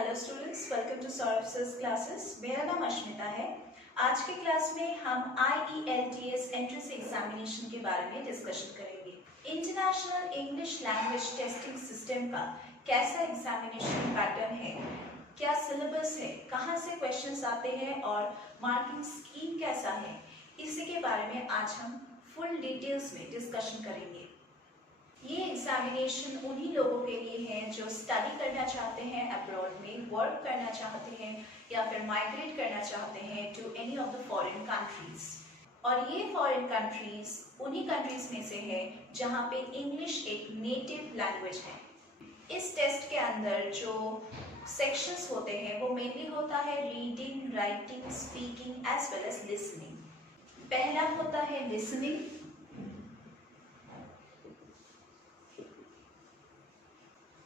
Hello students, welcome to Saurabh sir's classes. मेरा नाम अश्मिता है। आज की क्लास में हम IELTS एंट्रेंस एग्जामिनेशन के बारे में डिस्कशन करेंगे। International English language testing system का कैसा एग्जामिनेशन पैटर्न है, क्या सिलेबस है, कहाँ से क्वेश्चंस आते हैं और मार्किंग स्कीम कैसा है, इसी के बारे में आज हम फुल डिटेल्स में डिस्कशन करेंगे। ये एग्जामिनेशन उन्हीं लोगों के लिए है जो स्टडी करना चाहते हैं अब्रॉड में, वर्क करना चाहते हैं या फिर माइग्रेट करना चाहते हैं to any of the foreign countries. और ये फॉरेन कंट्रीज उन्हीं कंट्रीज में से है जहाँ पे इंग्लिश एक नेटिव लैंग्वेज है। इस टेस्ट के अंदर जो सेक्शंस होते हैं वो मेनली होता है reading, writing, speaking as well as listening. पहला होता है लिसनिंग।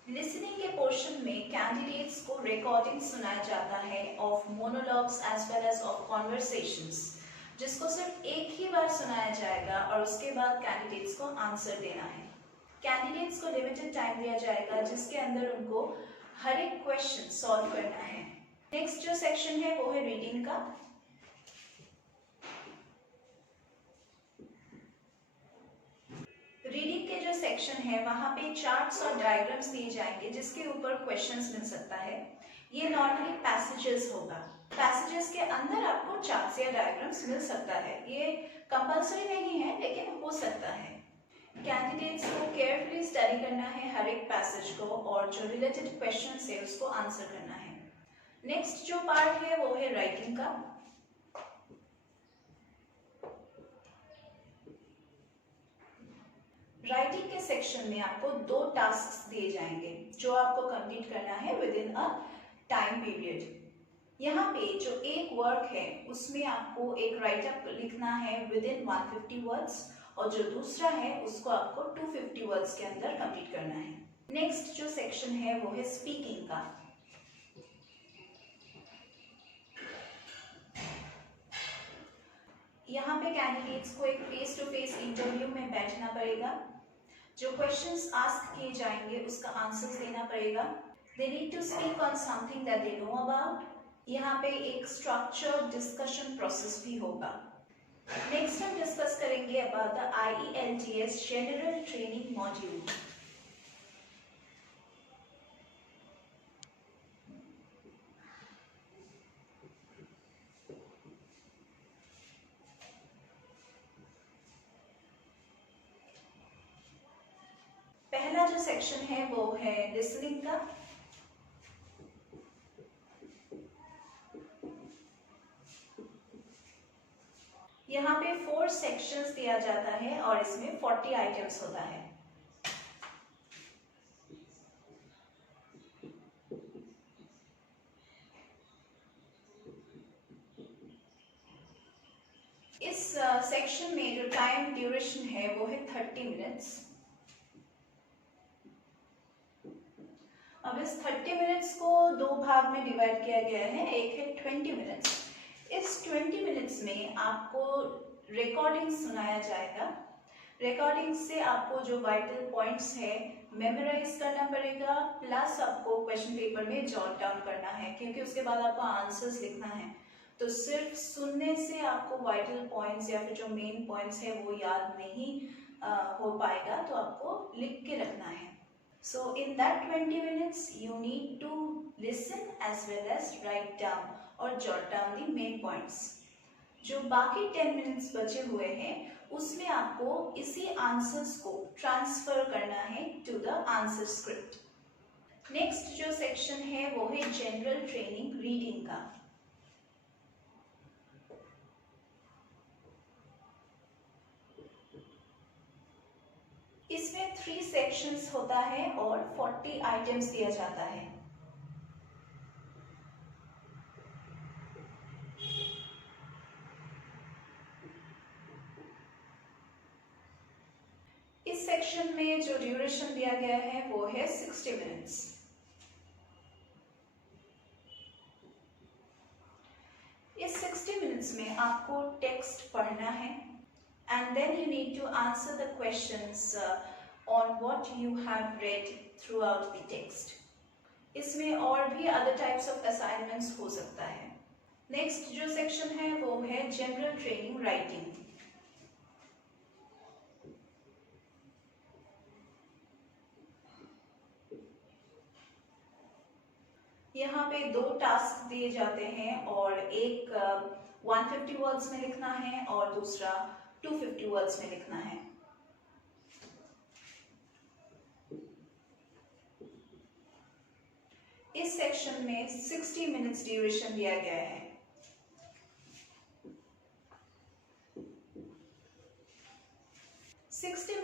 लिसनिंग के पोर्शन में कैंडिडेट्स को रिकॉर्डिंग सुनाया जाता है of monologues as well as of conversations, जिसको सिर्फ एक ही बार सुनाया जाएगा और उसके बाद कैंडिडेट्स को आंसर देना है। कैंडिडेट्स को लिमिटेड टाइम दिया जाएगा जिसके अंदर उनको हर एक क्वेश्चन सॉल्व करना है। नेक्स्ट जो सेक्शन है वो है रीडिंग का। रीडिंग के जो सेक्शन है वहाँ पे चार्ट्स और डायग्राम्स दिए जाएंगे जिसके ऊपर क्वेश्चंस मिल सकता है। ये नॉर्मली पैसेजेस होगा। पैसेजेस के अंदर आपको चार्ट्स या डायग्राम्स मिल सकता है। ये कंपल्सरी नहीं है लेकिन हो सकता है। कैंडिडेट्स को केयरफुली स्टडी करना है हर एक पैसेज को और जो रिलेटेड क्वेश्चंस है उसको आंसर करना है। नेक्स्ट जो पार्ट है वो है राइटिंग का। राइटिंग के सेक्शन में आपको 2 टास्क दिए जाएंगे जो आपको कंप्लीट करना है with in a time period. यहाँ पे जो एक वर्क है उसमें आपको एक राइट अप लिखना है विद इन 150 वर्ड्स और जो दूसरा है उसको आपको 250 वर्ड्स के अंदर कंप्लीट करना है। नेक्स्ट जो सेक्शन है वो है स्पीकिंग का। यहाँ पे कैंडिडेट्स को एक फेस टू फेस इंटरव्यू में बैठना पड़ेगा। जो क्वेश्चंस आस्क किए जाएंगे उसका आंसर्स देना पड़ेगा। They need to speak on something that they know about. यहाँ पे एक स्ट्रक्चर्ड डिस्कशन प्रोसेस भी होगा। नेक्स्ट हम डिस्कस करेंगे about the IELTS general training module. पहला जो सेक्शन है वो है लिसनिंग का। यहाँ पे 4 सेक्शंस दिया जाता है और इसमें 40 आइटम्स होता है। इस सेक्शन में जो टाइम ड्यूरेशन है वो है 30 मिनट्स। अब इस 30 मिनट्स को 2 भाग में डिवाइड किया गया है। एक है 20 मिनट्स। इस 20 मिनट्स में आपको रिकॉर्डिंग सुनाया जाएगा। रिकॉर्डिंग से आपको जो वाइटल पॉइंट्स है मेमोराइज करना पड़ेगा, प्लस आपको क्वेश्चन पेपर में जॉट डाउन करना है क्योंकि उसके बाद आपको आंसर्स लिखना है। तो सिर्फ सुनने से आपको वाइटल पॉइंट्स या फिर जो मेन पॉइंट्स है वो याद नहीं हो पाएगा, तो आपको लिख के रखना है। So in that 20 minutes you need to listen as well as write down or jot down the main points. जो बाकी 10 मिनट्स बचे हुए हैं उसमें आपको इसी आंसर्स को ट्रांसफर करना है to the answer script. Next जो सेक्शन है वो है जनरल ट्रेनिंग रीडिंग का। इसमें 3 सेक्शंस होता है और 40 आइटम्स दिया जाता है। इस सेक्शन में जो ड्यूरेशन दिया गया है वो है 60 मिनट्स। इस 60 मिनट्स में आपको टेक्स्ट पढ़ना है and then you need to answer the questions on what you have read throughout the text. इसमें और भी अदर टाइप्स ऑफ असाइनमेंट्स हो सकता है। नेक्स्ट जो सेक्शन है वो है जनरल ट्रेनिंग राइटिंग। यहाँ पे 2 टास्क दिए जाते हैं और एक 150 वर्ड्स में लिखना है और दूसरा 250 वर्ड्स में लिखना है। इस सेक्शन में 60 मिनट्स ड्यूरेशन दिया गया है।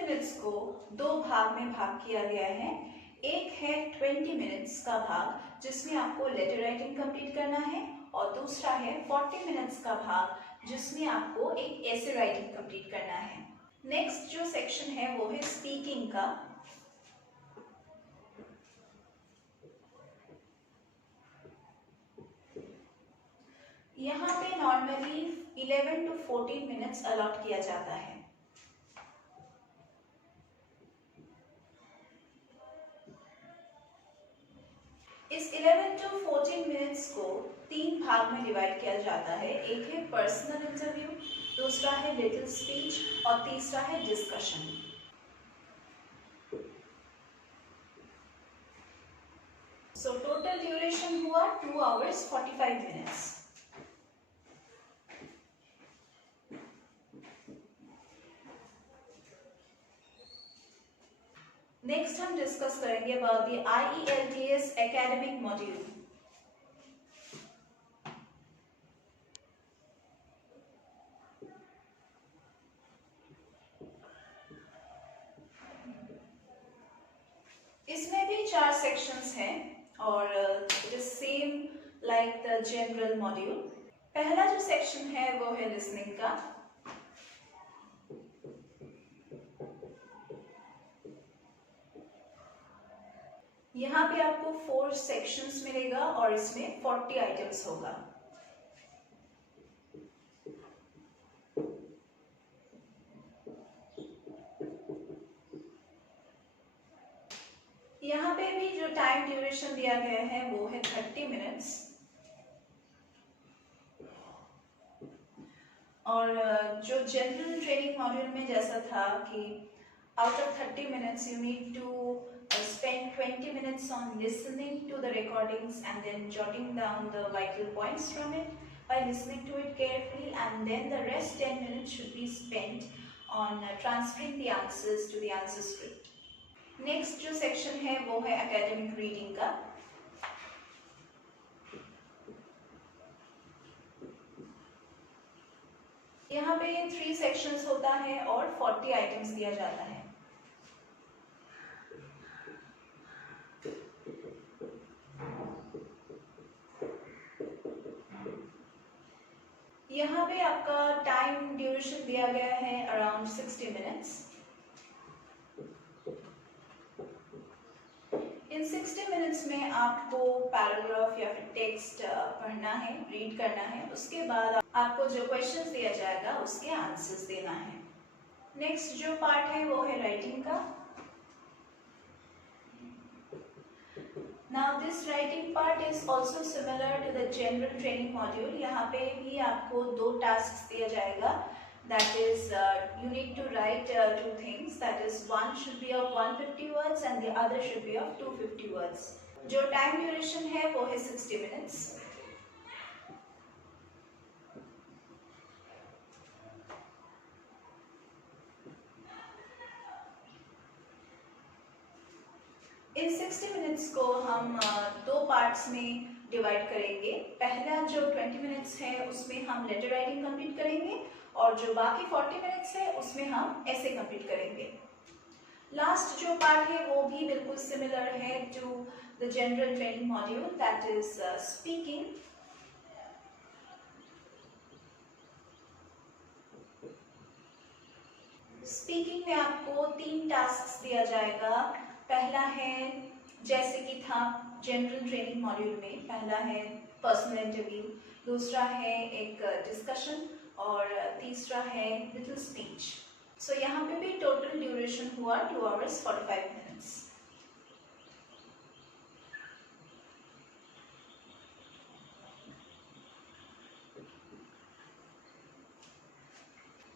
मिनट्स को 2 भाग में भाग किया गया है। एक है 20 मिनट्स का भाग जिसमें आपको लेटर राइटिंग कंप्लीट करना है और दूसरा है 40 मिनट्स का भाग जिसमें आपको एक एसे राइटिंग कंप्लीट करना है। नेक्स्ट जो सेक्शन है वो है स्पीकिंग का। यहाँ पे नॉर्मली 11 to 14 मिनट्स अलॉट किया जाता है। इस 11 to 14 मिनट्स को 3 भाग में डिवाइड किया जाता है। एक है पर्सनल इंटरव्यू, दूसरा है लिटिल स्पीच और तीसरा है डिस्कशन। सो टोटल ड्यूरेशन हुआ 2 hours 45 minutes। नेक्स्ट हम डिस्कस करेंगे about the IELTS academic module. इसमें भी 4 सेक्शंस हैं और it is same like the general module. पहला जो सेक्शन है वो है लिसनिंग का। यहाँ पे आपको 4 सेक्शंस मिलेगा और इसमें 40 आइटम्स होगा। यहाँ पे भी जो टाइम ड्यूरेशन दिया गया है वो है 30 मिनट्स और जो जनरल ट्रेनिंग मॉड्यूल में जैसा था कि out of 30 minutes you need to spend 20 minutes on listening to the recordings and then jotting down the vital points from it by listening to it carefully, and then the rest 10 minutes should be spent on transferring the answers to the answer script. Next जो section है वो है academic reading का। यहाँ पे 3 sections होता है और 40 items दिया जाता है। यहाँ पे आपका टाइम ड्यूरेशन दिया गया है अराउंड 60 मिनट्स। इन 60 मिनट्स में आपको पैराग्राफ या फिर टेक्स्ट पढ़ना है, रीड करना है। उसके बाद आपको जो क्वेश्चंस दिया जाएगा उसके आंसर्स देना है। नेक्स्ट जो पार्ट है वो है राइटिंग का। Now this writing part is also similar to the general training module। यहाँ पे भी आपको 2 tasks दिया जाएगा। That is you need to write 2 things। That is one should be of 150 words and the other should be of 250 words। जो time duration है वो है 60 minutes। इन 60 मिनट्स को हम 2 पार्ट्स में डिवाइड करेंगे। पहला जो 20 मिनट्स है उसमें हम लेटर राइटिंग कंप्लीट करेंगे और जो बाकी 40 मिनट्स है उसमें हम ऐसे कंप्लीट करेंगे। लास्ट जो पार्ट है वो भी बिल्कुल सिमिलर है to the general training module, that is speaking. Speaking में आपको 3 टास्क दिया जाएगा। पहला है जैसे कि था जनरल ट्रेनिंग मॉड्यूल में, पहला है पर्सनल इंटरव्यू, दूसरा है एक डिस्कशन और तीसरा है लिटिल स्पीच। सो यहाँ पे भी टोटल ड्यूरेशन हुआ 2 hours 45 minutes।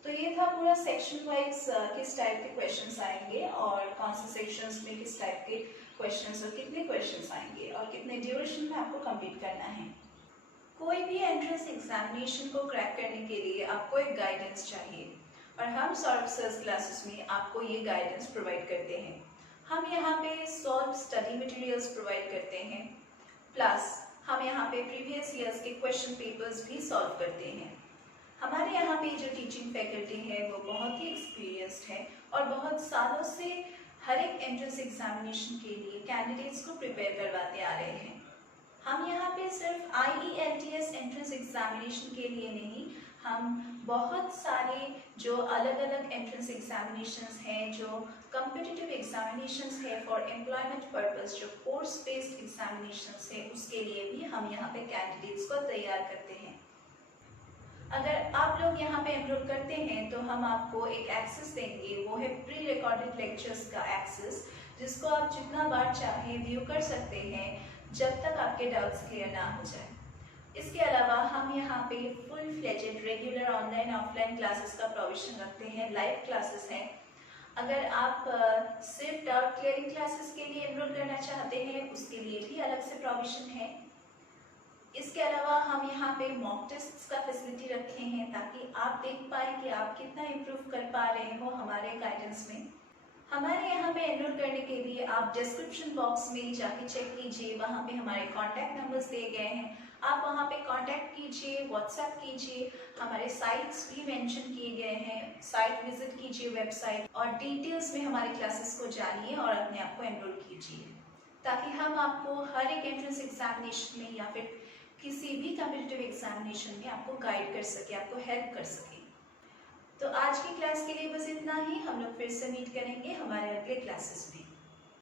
तो ये था पूरा सेक्शन वाइज किस टाइप के क्वेश्चंस आएंगे और कौन से सेक्शंस में किस टाइप के क्वेश्चंस और कितने क्वेश्चंस आएंगे और कितने ड्यूरेशन में आपको कंप्लीट करना है। कोई भी एंट्रेंस एग्जामिनेशन को क्रैक करने के लिए आपको एक गाइडेंस चाहिए और हम सौरभ सर्स क्लासेस में आपको ये गाइडेंस प्रोवाइड करते हैं। हम यहाँ पे सॉल्व स्टडी मटेरियल्स प्रोवाइड करते हैं, प्लस हम यहाँ पे प्रीवियस ईयर्स के क्वेश्चन पेपर्स भी सॉल्व करते हैं। हमारे यहाँ पे जो टीचिंग फैकल्टी है वो बहुत ही एक्सपीरियंस्ड है और बहुत सालों से हर एक एंट्रेंस एग्जामिनेशन के लिए कैंडिडेट्स को प्रिपेयर करवाते आ रहे हैं। हम यहाँ पे सिर्फ IELTS एंट्रेंस एग्जामिनेशन के लिए नहीं, हम बहुत सारे जो अलग अलग एंट्रेंस एग्जामिनेशंस हैं, जो कॉम्पिटिटिव एग्जामिनेशंस है फॉर एम्प्लॉयमेंट पर्पस, जो कोर्स बेस्ड एग्जामिनेशंस है, उसके लिए भी हम यहाँ पे कैंडिडेट्स को तैयार करते हैं। अगर आप लोग यहाँ पे एनरोल करते हैं तो हम आपको एक एक्सेस देंगे, वो है प्री रिकॉर्डेड लेक्चर्स का एक्सेस, जिसको आप जितना बार चाहे व्यू कर सकते हैं जब तक आपके डाउट्स क्लियर ना हो जाए। इसके अलावा हम यहाँ पे full fledged regular online offline classes का प्रोविजन रखते हैं, लाइव क्लासेस हैं। अगर आप सिर्फ डाउट क्लियरिंग क्लासेस के लिए एनरोल करना चाहते हैं, उसके लिए भी अलग से प्रोविजन है। इसके अलावा हम यहाँ पे मॉक टेस्ट्स का फैसिलिटी रखे हैं ताकि आप देख पाए कि आप कितना इम्प्रूव कर पा रहे हो हमारे गाइडेंस में। हमारे यहाँ पे एनरोल करने के लिए आप डिस्क्रिप्शन बॉक्स में जाके चेक कीजिए, वहाँ पे हमारे कॉन्टैक्ट नंबर्स दिए गए हैं, आप वहाँ पे कॉन्टैक्ट कीजिए, व्हाट्सएप कीजिए, हमारे साइट्स भी मेंशन किए गए हैं, साइट विजिट कीजिए, वेबसाइट, और डिटेल्स में हमारे क्लासेस को जानिए और अपने आप को एनरोल कीजिए ताकि हम आपको हर एक एंट्रेंस एग्जामिनेशन में या फिर किसी भी कॉम्पिटिटिव एग्जामिनेशन में आपको गाइड कर सके, आपको हेल्प कर सके। तो आज की क्लास के लिए बस इतना ही। हम लोग फिर से मीट करेंगे हमारे अगले क्लासेस में।